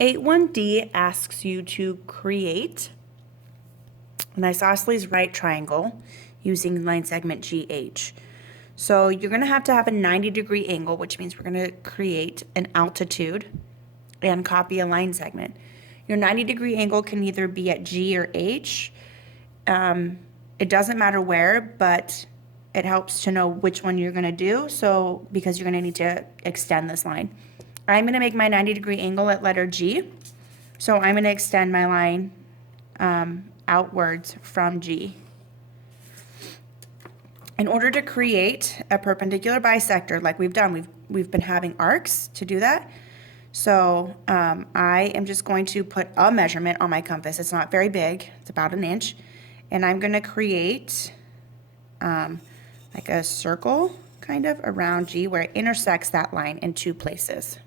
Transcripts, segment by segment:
8-1D asks you to create an isosceles right triangle using line segment GH. So you're going to have a 90-degree angle, which means we're going to create an altitude and copy a line segment. Your 90-degree angle can either be at G or H. It doesn't matter where, but it helps to know which one you're going to do. So because you're going to need to extend this line. I'm going to make my 90-degree angle at letter G. So I'm going to extend my line outwards from G. In order to create a perpendicular bisector like we've done, we've been having arcs to do that. So I am just going to put a measurement on my compass. It's not very big, it's about 1 inch. And I'm going to create like a circle kind of around G where it intersects that line in 2 places.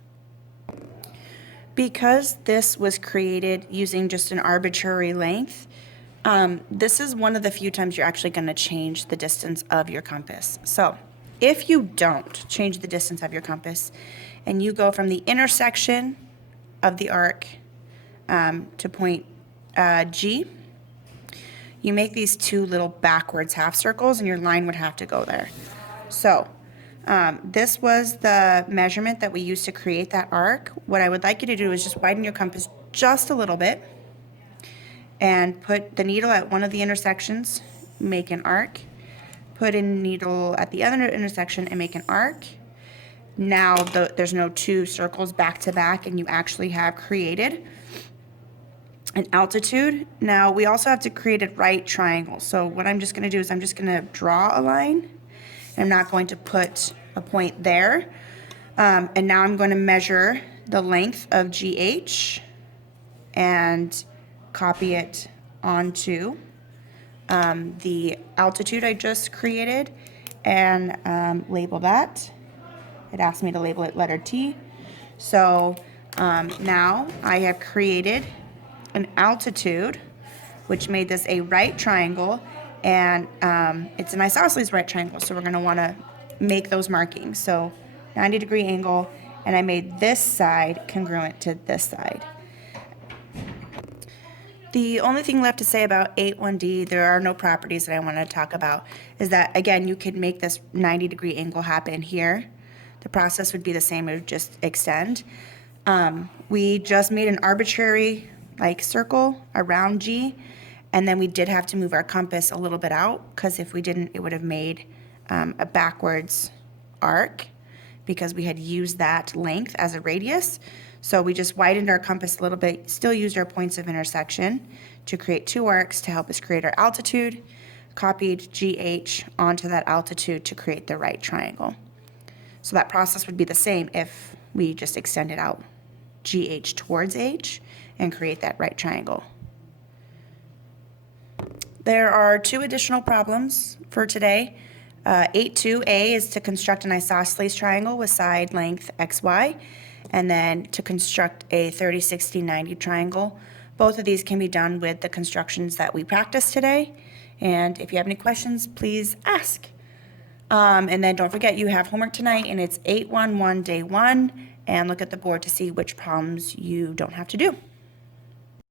Because this was created using just an arbitrary length, this is one of the few times you're actually going to change the distance of your compass. So if you don't change the distance of your compass and you go from the intersection of the arc to point G, you make these 2 little backwards half circles and your line would have to go there. So this was the measurement that we used to create that arc. What I would like you to do is just widen your compass just a little bit and put the needle at one of the intersections, make an arc. Put a needle at the other intersection and make an arc. Now there's no 2 circles back to back and you actually have created an altitude. Now we also have to create a right triangle. So what I'm just going to do is I'm just going to draw a line. I'm not going to put a point there. And now I'm going to measure the length of GH and copy it onto the altitude I just created and label that. It asked me to label it letter T. So now I have created an altitude, which made this a right triangle, and it's an isosceles right triangle, so we're going to want to make those markings. So 90-degree angle, and I made this side congruent to this side. The only thing left to say about 8-1D, there are no properties that I want to talk about, is that, again, you could make this 90-degree angle happen here. The process would be the same, it would just extend. We just made an arbitrary circle around G, and then we did have to move our compass a little bit out, because if we didn't, it would have made a backwards arc, because we had used that length as a radius. So we just widened our compass a little bit, still used our points of intersection to create 2 arcs to help us create our altitude, copied GH onto that altitude to create the right triangle. So that process would be the same if we just extended out GH towards H and create that right triangle. There are 2 additional problems for today. 8.2a is to construct an isosceles triangle with side length XY, and then to construct a 30, 60, 90 triangle. Both of these can be done with the constructions that we practiced today. And if you have any questions, please ask. And then don't forget you have homework tonight, and it's 8.1.1 day 1, and look at the board to see which problems you don't have to do.